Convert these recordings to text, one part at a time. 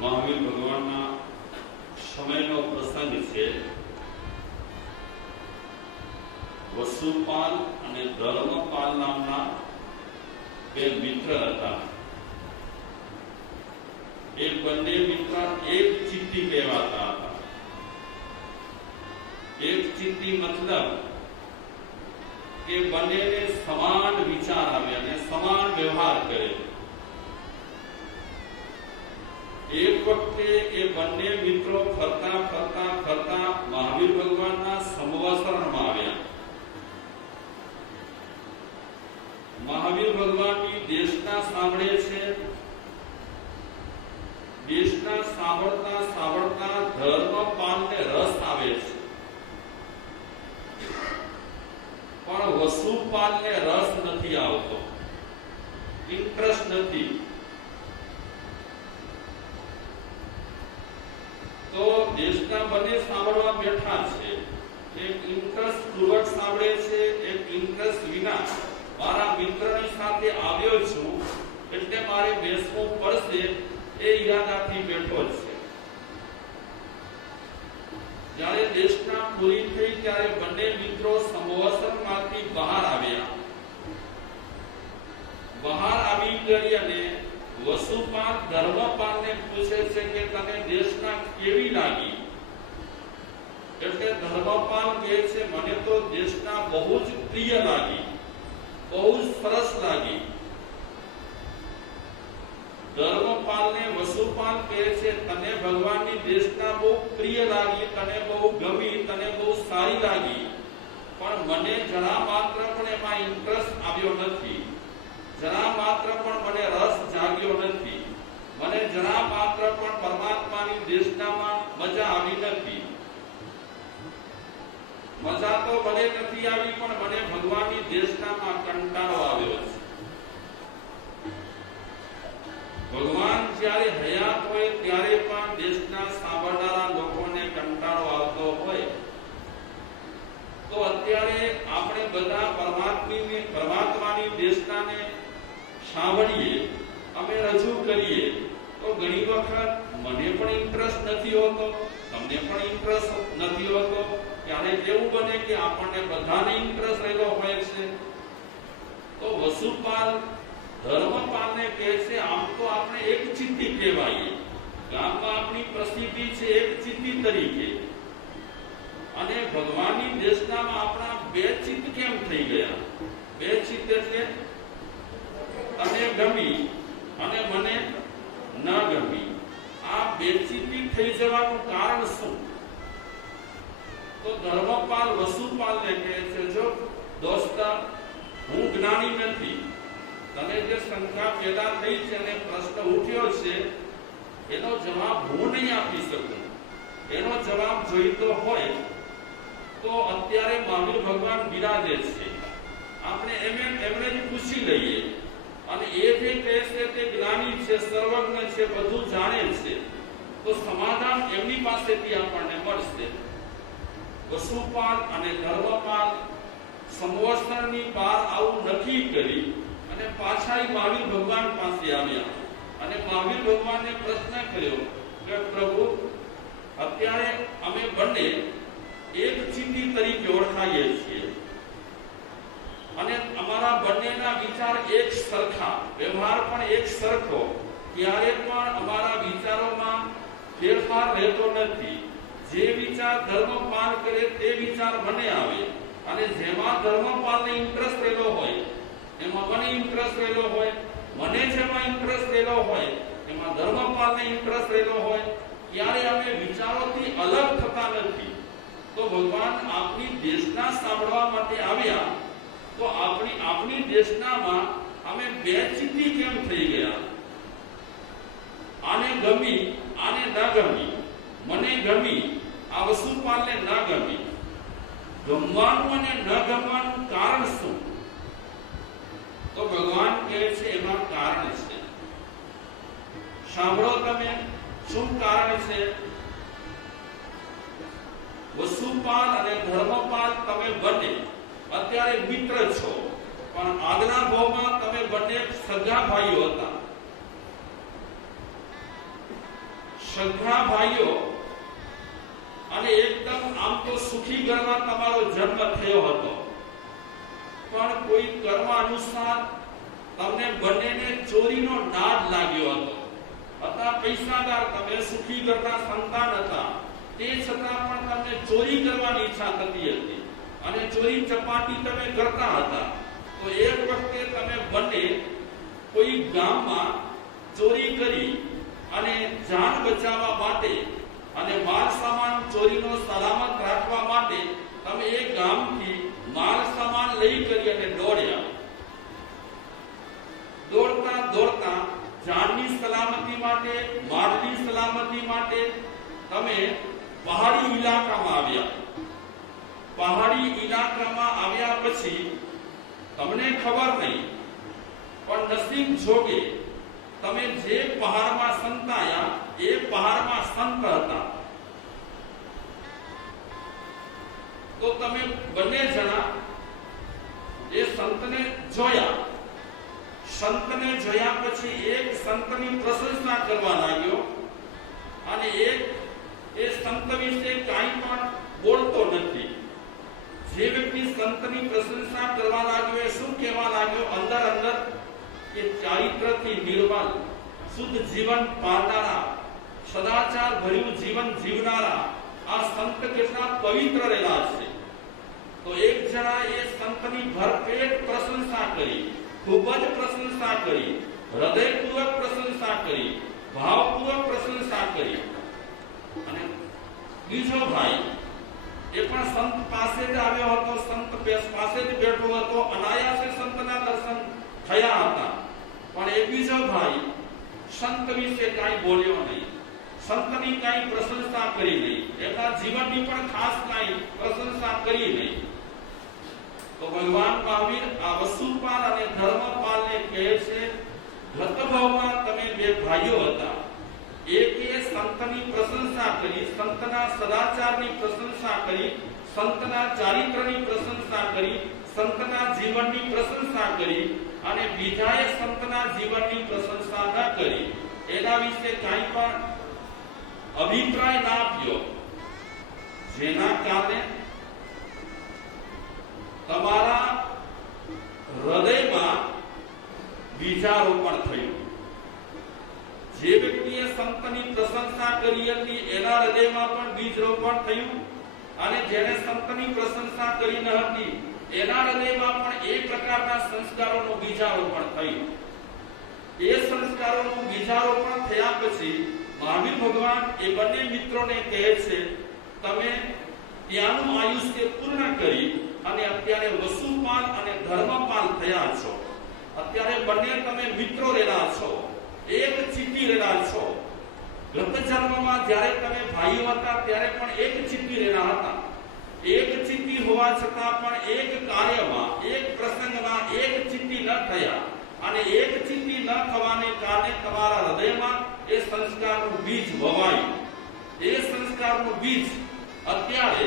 મહાવીર ભગવાનના સમયનો પ્રસંગ છે। વસુપાલ અને ધર્મપાલ નામના બે મિત્ર હતા। એ બંને મિત્ર એક ચિત્તી કહેવાતા હતા। એક ચિત્તી મતલબ કે બંનેને સમાન વિચાર આવે અને સમાન વ્યવહાર કરે। एक वक्ते ए बन्ने मित्रों फरता फरता फरता महावीर भगवानना संवत्सरणमां આવ્યા। महावीर भगवाननी देशना सांभळे छे। देशना सांभळता सांभळता धर्मपालने रस आवे छे, पण वसुपालने रस નથી આવતો, ઇન્ટરેસ્ટ નથી। तो देशना बने सांभळवा बैठा छे। एक इंटरेस्ट पूर्वक सांभळे छे, एक इंटरेस्ट विना मारा मित्रनी साथे આવ્યો છું એટલે મારે બેસવું પડશે એ ઈરાદાથી બેઠો છે। જ્યારે દેશના પૂરી થઈ ત્યારે બંને મિત્રો સંવત્સરમાંથી બહાર આવ્યા। બહાર આવી ગઈ અને वसुपाल धर्मपाल ने पूछे छे कि तने देशना केवी लागी? એટલે ધર્મપાલ કહે છે મને તો દેશના બહુ જ પ્રિય લાગી, બહુ જ સરસ લાગી। ધર્મપાલ ને વસુપાલ કહે છે તને ભગવાનની દેશના બહુ પ્રિય લાગી, તને બહુ ગમી, તને બહુ સારી લાગી, પણ મને જરા માત્ર પણ એમાં ઇન્ટરેસ્ટ આવ્યો નથી, जरा मात्र पण मने रस जाग्यो नथी, मने जरा मात्र पण परमात्मानी देशनामां मजा आवी नथी। मजा तो भले नथी आवी पण मने भगवाननी देशनामां कंटाळो आव्यो छे। भगवान ज्यारे हयात होय त्यारे पण देशना सांभळनारा लोकोने कंटाळो आवतो होय तो अत्यारे आपणे बधा परमात्मानी देशनाने સાંભળીએ, અમે રજૂ કરીએ તો ઘણી વખત મને પણ ઇન્ટરેસ્ટ નથી હોતો, તમને પણ ઇન્ટરેસ્ટ નથી હોતો। ત્યારે કેવું બને કે આપણને બધાને ઇન્ટરેસ્ટ રહેલો હોય છે। તો વસુપાલ ધર્મપાલને કહે છે આમ તો આપણે એક ચિત્તી કહેવાઈએ, ગામમાં આપણી પ્રસિદ્ધિ છે એક ચિત્તી તરીકે, અને ભગવાનની દેશનામાં આપણા બે ચિત્ત કેમ થઈ ગયા? બે ચિત્ત એટલે तने गमी अने मने न गमी। आ बेचिती થઈ જવાનું કારણ શું? તો ધર્મપાલ વસુપાલને કહે છે જો દોસ્ત હું જ્ઞાની નથી, તને જે શંકા પેદા થઈ છે અને પ્રશ્ન ઉઠ્યો છે એનો જવાબ હું નહીં આપી શકું। એનો જવાબ જોઈતો હોય તો અત્યારે મહાવીર ભગવાન બિરાજે છે, આપણે એમને જ પૂછી લઈએ અને એ જે કહે છે તે જ્ઞાની છે, સર્વજ્ઞ છે, બધું જાણે છે, તો સમાધાન એમની પાસેથી આપણને મળશે। વસુપાલ અને ધર્મપાલ સંવત્સરની બહાર આવું નક્કી કરી અને પાછા મહાવીર ભગવાન પાસે આવ્યા અને મહાવીર ભગવાનને પ્રશ્ન કર્યો કે પ્રભુ અત્યારે અમે બંને એક ચિત્તી તરીકે ઓળખાઈએ છીએ અને અમારા બંનેના વિચાર એક સરખા, વ્યવહાર પણ એક સરખો, ત્યારે પણ અમારા વિચારોમાં ફેરફાર રહેતો નથી। જે વિચાર ધર્મપાલ કરે તે વિચાર મને આવે અને જેમાં ધર્મપાલને ઇન્ટરેસ્ટ રહેલો હોય એમાં મને ઇન્ટરેસ્ટ રહેલો હોય, મને જેમાં ઇન્ટરેસ્ટ રહેલો હોય એમાં ધર્મપાલને ઇન્ટરેસ્ટ રહેલો હોય, ત્યારે અમે વિચારોથી અલગ થતા નથી। તો ભગવાન આપની દેશના સાંભળવા માટે આવ્યા तो अपनी देशनामां અમે બે ચિત્તી કેમ થઈ ગયા? આને ગમી, આને ન ગમી, મને ગમી, આ વસુપાલને ન ગમી। ગમવાનું અને ન ગમવાનું કારણ શું? તો ભગવાન કહે છે એમાં કારણ છે। સાંભળો તમે શું કારણ છે? વસુપાલ અને ધર્મપાલ તમે બંને અત્યારે મિત્ર છો, પણ આગના ભાવમાં તમે બંને સગા ભાઈઓ હતા। સઘળા ભાઈઓ અને એકદમ આમ તો સુખી ઘરમાં તમારો જન્મ થયો હતો, પણ કોઈ કર્મ અનુસાર તમને બંનેને ચોરીનો નાદ લાગ્યો હતો. હતા પૈસાદાર, તમે સુખી ઘરના સંતાન હતા, તે છતાં પણ તમને ચોરી કરવાની ઈચ્છા થતી હતી અને ચોરી ચપાટી તમે કરતા હતા. તો એક વખતે તમે બંને કોઈ ગામમાં ચોરી કરી અને જાન બચાવવા માટે અને માલ સામાન ચોરીનો સલામત રાખવા માટે તમે એ ગામથી માલ સામાન લઈ કરી અને દોડ્યા. દોડતા દોડતા જાનની સલામતી માટે, માલની સલામતી માટે તમે પહાડી ઇલાકામાં આવ્યા. પહાડી ઇલાકામાં આવ્યા પછી તમને ખબર નહીં, પણ નસીબ જોગે તમે જે પહાડમાં સંતાયા એ પહાડમાં સંત હતા. તો તમે બંને જણા એ સંતને જોયા. સંતને જોયા પછી એક સંતની પ્રશંસા કરવા લાગ્યો અને એક એ સંત વિશે કાંઈ પણ બોલતો નથી. જે વ્યક્તિ સંતની પ્રશંસા કરવા લાગ્યો એ શું કહેવા લાગ્યો અંદર અંદર કે ચારિત્રથી નિર્મલ, શુદ્ધ જીવન પાળનારા, સદાચાર ભર્યું જીવન જીવનારા આ સંત કેટલા પવિત્ર રહેલા છે. તો એક જણા એ સંતની ભરપેટ પ્રશંસા કરી, ખૂબ જ પ્રશંસા કરી, હૃદયપૂર્વક પ્રશંસા કરી, ભાવપૂર્વક પ્રશંસા કરી. અને બીજો ભાઈ એ પણ સંત પાસે જ આવ્યો હતો, સંત પાસે જ બેઠો હતો, અનાયાસે સંતના દર્શન થયા હતા. પણ એ બીજો ભાઈ સંત વિશે કાંઈ બોલ્યો નહીં, સંતની કાંઈ પ્રશંસા કરી નહીં, એના જીવનની પણ ખાસ કાંઈ પ્રશંસા કરી નહીં. તો ભગવાન મહાવીર આ વસુપાલ અને ધર્મપાલને કહે છે, ગત ભાવમાં તમે બે ભાઈઓ હતા, એકે સંતની પ્રશંસા કરી, સંતના સદાચારની પ્રશંસા કરી, સંતના ચારિત્રની પ્રશંસા કરી, સંતના જીવનની પ્રશંસા કરી, અને બીજાએ સંતના જીવનની પ્રશંસા ન કરી, એના વિશે કાંઈ પણ અભિપ્રાય ના આપ્યો, જેના કારણે તમારા હૃદયમાં બીજારોપણ થયું. જે વ્યક્તિએ સંતની પ્રશંસા કરી હતી એના હૃદયમાં પણ બીજરોપણ થયું, અને જેને સંતની પ્રશંસા કરી ન હતી એના હૃદયમાં પણ એક પ્રકારના સંસ્કારોનું બીજારોપણ થયું. એ સંસ્કારોનું બીજારોપણ થયા પછી મહાવીર ભગવાન એ બંને મિત્રોને કહે છે, તમે ત્યાંનું આયુષ્ય પૂર્ણ કરી અને અત્યારે વસુપાલ અને ધર્મપાલ થયા છો. અત્યારે બંને તમે મિત્રો રહેલા છો, એક ચીટી રહેલા છો. ગત જન્મમાં જ્યારે તમે ભાઈઓ હતા ત્યારે પણ એક ચીટી રહેલા હતા. એક ચીટી હોવા છતાં પણ એક કાર્યમાં, એક પ્રસંગમાં એક ચીટી ન થયા, અને એક ચીટી ન થવાને કારણે તમારા હૃદયમાં એ સંસ્કારનું બીજ વવાયું. એ સંસ્કારનું બીજ અત્યારે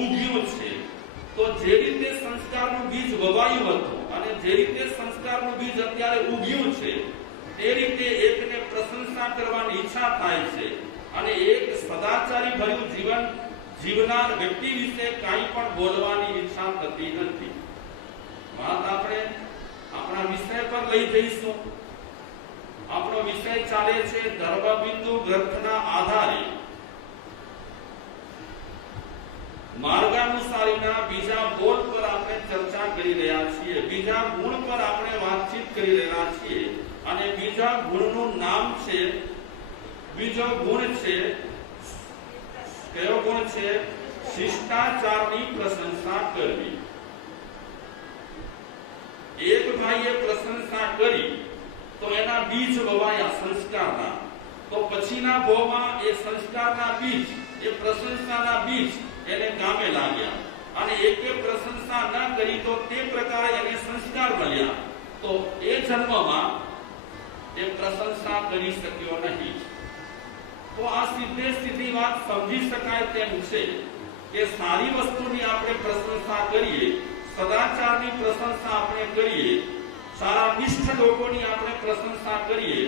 ઉગ્યું છે. તો જે રીતે સંસ્કારનું બીજ વવાયું હતું અને જે રીતે સંસ્કારનું બીજ અત્યારે ઉગ્યું છે, તે રીતે એકને પ્રશંસા કરવાની ઈચ્છા થાય છે, અને એક સદાચારી ભર્યું જીવન જીવનાર વ્યક્તિ વિશે કાંઈ પણ બોલવાની ઈચ્છા થતી નથી. વાત આપણે આપણા વિષય પર લઈ જઈશું. આપણો વિષય ચાલે છે ધર્મબિંદુ ગ્રંથના આધારે માર્ગાનુસારીના બીજા બોલ પર આપણે ચર્ચા કરી રહ્યા છીએ, બીજા ગુણ પર આપણે વાતચીત કરી રહ્યા છીએ. અને બીજા ગુણનું નામ છે, બીજો ગુણ છે, કયો ગુણ છે? શિષ્ટાચારની પ્રશંસા કરવી. એક ભાઈએ પ્રશંસા કરી તો એના બીજ વવાયા સંસ્કારના. તો પછીના ભાવમાં એ સંસ્કારના બીજ, એ પ્રશંસાના બીજ એને કામે લાગ્યા, અને એકે પ્રશંસા ન કરી તો તે પ્રકારે એને સંસ્કાર મળ્યા. તો એ જન્મમાં એ પ્રશંસા કરી શક્યો નહીં. તો આ સીધી વાત સમજી શકાય તેમ છે કે સારી વસ્તુની આપણે પ્રશંસા કરીએ, સદાચારની પ્રશંસા આપણે કરીએ, સારા નિષ્ઠ લોકોની આપણે પ્રશંસા કરીએ,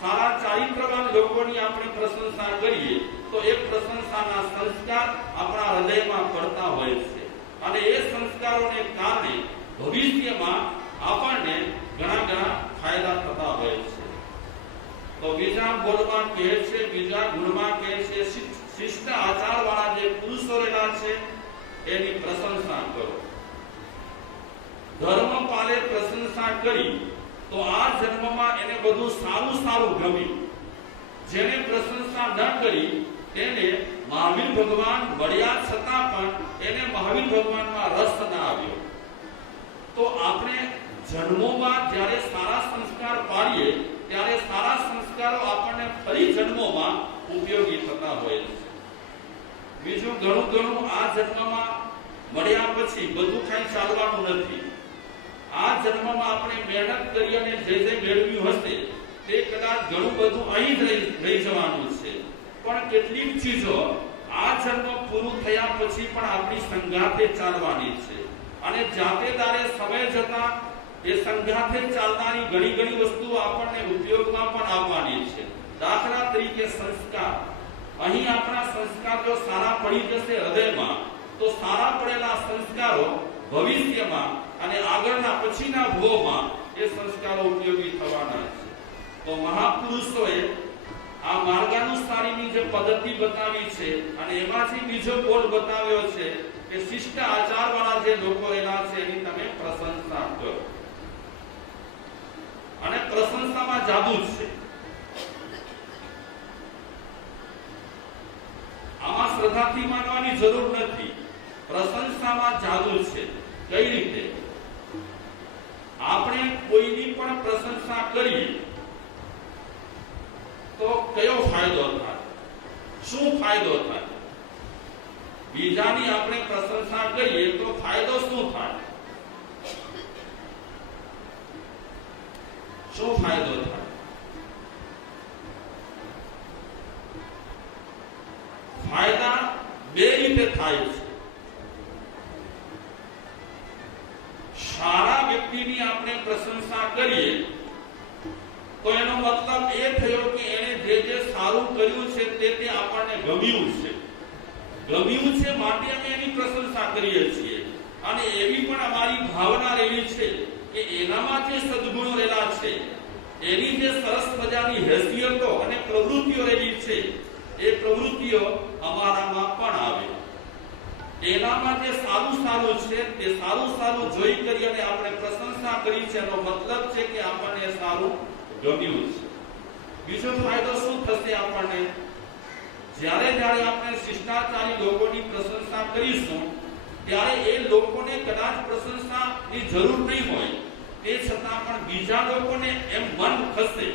સારા ચારિત્રવાન લોકોની આપણે પ્રશંસા કરીએ તો એ પ્રશંસાના સંસ્કાર આપણા હૃદયમાં પડતા હોય છે અને એ સંસ્કારોને કારણે ભવિષ્યમાં આપણને ઘણા ફાયદા થતા હોય છે. તો બીજા બોલમાં કહે છે, બીજા ગુણમાં કહે છે, શિષ્ટ આચારવાળા જે પુરુષો રહેલા છે એની પ્રશંસા કરો. ધર્મપાલે પ્રશંસા કરી તો આ જન્મમાં એને બધું સારું ગમ્યું. જેને પ્રશંસા ન કરી તેને મહાવીર ભગવાન મળ્યા છતાં પણ એને મહાવીર ભગવાનમાં રસ ન આવ્યો. તો આપણે જન્મોમાં જ્યારે સારા સંસ્કાર પાડીએ ત્યારે સારા સંસ્કારો આપણને ફરી જન્મોમાં ઉપયોગી થતા હોય છે. બીજું ઘણું આ જન્મમાં મળ્યા પછી બધું કઈ ચાલવાનું નથી. આ જન્મમાં આપણે મહેનત કરી અને જે મેળવ્યું હશે તે કદાચ ઘણું બધું અહીં જ રહી જવાનું છે. પણ કેટલીક ચીજો આ જન્મ પૂરું થયા પછી પણ આપણી સંગાથે ચાલવાની છે અને જાતે તારે સમય જતા એ સંગાથે ચાલનારી ઘણી વસ્તુઓ આપણને ઉપયોગમાં પણ આવવાની છે. દાખલા તરીકે સંસ્કાર. અહીં આપણા સંસ્કાર જો સારા પડી જશે હૃદયમાં તો સારા પડેલા સંસ્કારો ભવિષ્યમાં અને આગળના પછીના ભોગમાં એ સંસ્કારો ઉપયોગી થવાના છે. તો મહાપુરુષોએ આ માર્ગાનુસારીની જે પદ્ધતિ બતાવી છે અને એમાંથી બીજો બોલ બતાવ્યો છે કે શિષ્ટ આચારવાળા જે લોકો રહેલા છે એની તમે પ્રશંસા કરો. અને પ્રશંસામાં જાદુ છે. આમાં શ્રદ્ધાથી માનવાની જરૂર નથી. પ્રશંસામાં જાદુ છે. કઈ રીતે? આપણે કોઈની પણ પ્રશંસા કરીએ તો કયો ફાયદો થાય? શું ફાયદો થાય? બીજાની આપણે પ્રશંસા કરીએ તો ફાયદો શું થાય? શું ફાયદો થાય? ફાયદા બે રીતે થાય છે. સારા વ્યક્તિની આપણે પ્રશંસા કરીએ તો એનો મતલબ એ થયો કે એને જે સારું કર્યું છે તે આપણને ગમ્યું છે માટે અમે એની પ્રશંસા કરીએ છીએ. અને એવી પણ અમારી ભાવના રહેલી છે કે એનામાં જે સદગુણો રહેલા છે, એની જે સરસ મજાની હેસિયતો અને પ્રવૃત્તિઓ રહેલી છે એ પ્રવૃત્તિઓ અમારામાં પણ આવે. એનામાં જે સારું છે તે સારું જોઈ કરી અને આપણે પ્રશંસા કરી છે એનો મતલબ છે કે આપણને સારું ગમ્યું છે. બીજો ફાયદો શું થશે? આપણને જ્યારે આપણે શિષ્ટાચારી લોકોની પ્રશંસા કરીશું ત્યારે એ લોકોને કદાચ પ્રશંસાની જરૂર નહીં હોય, તે છતાં પણ બીજા લોકોને એમ મન થશે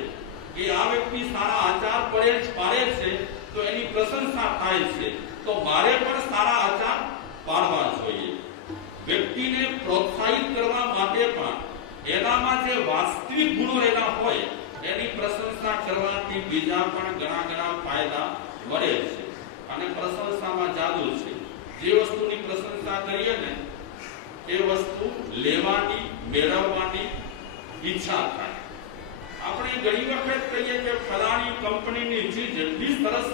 કે આ વ્યક્તિ સારા આચાર પાડે છે તો એની પ્રશંસા થાય છે, તો મારે પણ સારા આચાર પાડવા જોઈએ. વ્યક્તિને પ્રોત્સાહિત કરવા માટે પણ એનામાં જે વાસ્તવિક ગુણો રહેલા હોય એની પ્રશંસા કરવાથી બીજા પણ ઘણા ફાયદા મળે છે. અને પ્રશંસામાં જાદુ છે. જે વસ્તુની પ્રશંસા કરીએ ને એ વસ્તુ લેવાની, મેળવવાની ઈચ્છા થાય. આપણે ઘણી વખત કહીએ કે ફલાણી કંપનીની ચીજ એટલી સરસ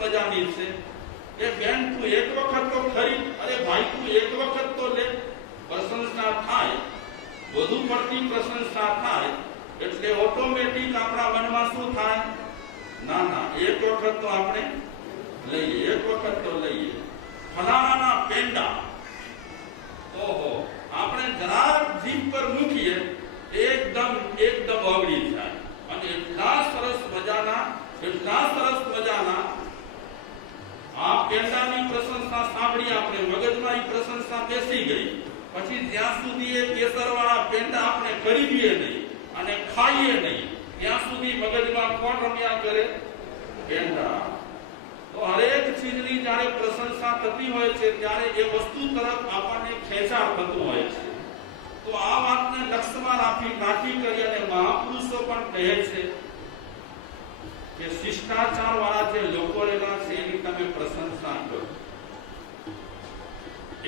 મજાની છે કે બેન તું એક વખત તો ખરીદ, અરે ભાઈ તું એક વખત તો લે. પ્રશંસા થાય, વધુ પડતી પ્રશંસા થાય એટલે ઓટોમેટિક આપણા મનમાં શું થાય? ના એક વખત તો આપણે લઈએ. ફલાણાના પેંડા, ઓહો, આપણે જરાક જીભ પર મૂકીએ એકદમ ઓગળી જાય. અને એટલા સરસ મજાના આ પેંડાની પ્રશંસા સાંભળી આપણે મગજમાં એ પ્રશંસા બેસી ગઈ. પછી જ્યાં સુધી એ કેસરવાળા પેંડા આપણે ખરીદીએ નહીં અને ખાઈએ નહીં ત્યાં સુધી મગજમાં કોણ રમ્યા કરે? પેંડા. તો હરેક ચીજની જ્યારે પ્રશંસા થતી હોય છે ત્યારે એ વસ્તુ તરફ આપણને ખેંચાણ થતું હોય છે. તો આ વાતને લક્ષ્યમાં રાખી કરી અને મહાપુરુષો પણ કહે છે કે શિષ્ટાચાર વાળા જે લોકો રહેલા છે એની તમે પ્રશંસા કરો.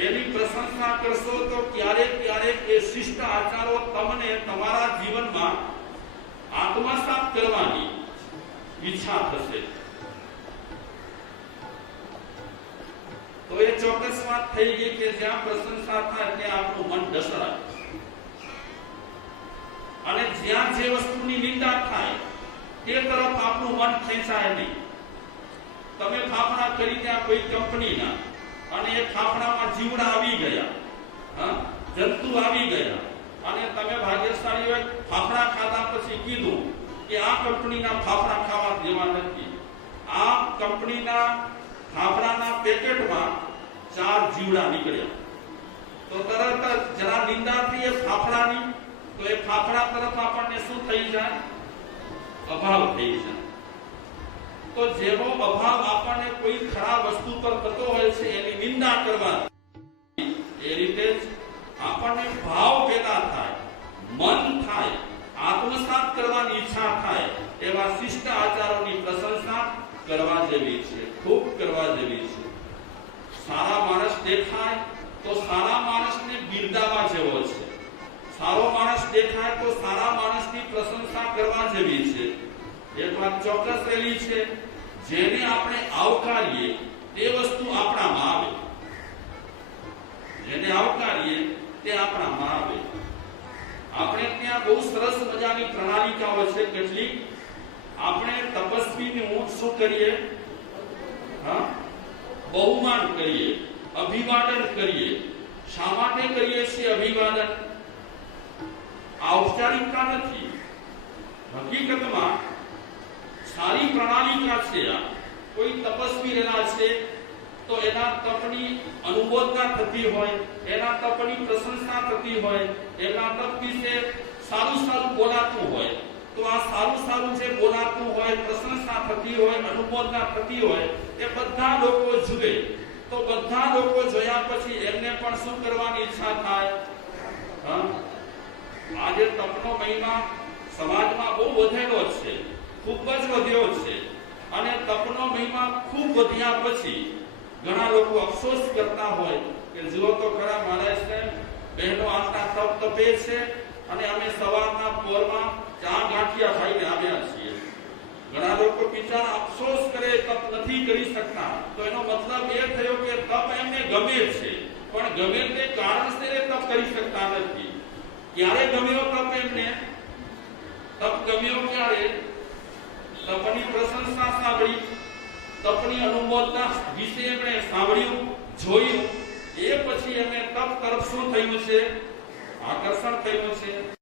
એની પ્રશંસા કરશો તો ક્યારેક એ શિષ્ટ આચારો તમને તમારા જીવનમાં આત્મસાત કરવાની ઈચ્છા થશે. તો એ ચોક્કસ વાત થઈ ગઈ કે જ્યાં પ્રશંસા થાય ત્યાં આપણું મન ઢસડાય, અને જ્યાં જે વસ્તુની નિંદા થાય તે તરફ આપણું મન ખેંચાય નહીં. તમે ફાફડા કરી ત્યાં કોઈ કંપનીના, અને એ ફાફડામાં જીવડા આવી ગયા, જંતુ આવી ગયા, અને તમે ભાગ્યશાળીઓએ ફાફડા ખાધા પછી કીધું કે આ કંપનીના ફાફડા ખાવા જેવા નથી. આ કંપનીના ફાફડાના પેકેટમાં 4 જીવડા નીકળ્યા, તો તરત જ જરા નિંદા થઈ ફાફડાની, તો એ ફાફડા તરફ આપણને શું થઈ જાય? અભાવ થઈ જાય. તો જેવો અભાવ આપણને કોઈ ખરાબ વસ્તુ પર થતો હોય છે એની નિંદા કરવા, એ રીતે જ આપણને ભાવ પેદા થાય, મન થાય, આત્મસાત કરવાની ઈચ્છા થાય, એવા શિષ્ટ આચારોની પ્રશંસા કરવા જેવી છે, ખૂબ કરવા જેવી છે. સારા માણસ દેખાય તો સારા માણસને બિરદાવવા જેવો છે. સારો માણસ દેખાય તો સારા માણસની પ્રશંસા કરવા જેવી છે. એક વાત ચોક્કસ રહેલી છે, જેને આપણે આવકારીએ તે વસ્તુ આપણામાં આવે. જેને આવકારીએ તે આપણામાં આવે. આપણે ત્યાં બહુ સરસ મજાની પ્રણાલિકાઓ છે કેટલીક. આપણે તપસ્વીનું શું કરીએ? બહુમાન કરીએ, અભિવાદન કરીએ. શા માટે કરીએ છીએ અભિવાદન? ઔપચારિકતા નથી, હકીકતમાં સારી પ્રણાલિકા છે. આ કોઈ તપસ્વી રહેલા છે તો એના તપની અનુમોદના થતી હોય, એના તપની પ્રશંસા થતી હોય, એના તપ વિશે સારું સારું બોલાતું હોય, તો આ સારું સારું જે બોલાતું હોય, પ્રશંસા થતી હોય, અનુમોદના થતી હોય, એ બધા લોકો જુએ. તો બધા લોકો જોયા પછી એમને પણ શું કરવાની ઈચ્છા થાય? આજે તપનો મહિમા સમાજમાં બહુ વધેલો છે, ખૂબ જ વધ્યો છે. અને તપનો મહિમા ખૂબ વધ્યા પછી ઘણા લોકો અફસોસ કરતા હોય કે જુઓ તો ખરા મહારાજ સાહેબ, બહેનો આટલા તપ તપે છે અને અમે સવારના પોરમાં ચા ગાંઠિયા ખાઈને આવ્યા છીએ. ઘણા લોકો બિચારા અફસોસ કરે, તપ નથી કરી શકતા. તો એનો મતલબ એ થયો કે તપ એમને ગમે છે, પણ ગમે તે કારણસર તપ કરી શકતા નથી. ક્યારે ગમ્યો તપ એમને? તપ ગમ્યો ક્યારે? તપની પ્રશંસા સાંભળી, તપની અનુમોદના વિશે એમણે સાંભળ્યું, જોયું, એ પછી એમને તપ તરફ શું થયું છે? આકર્ષણ થયું છે.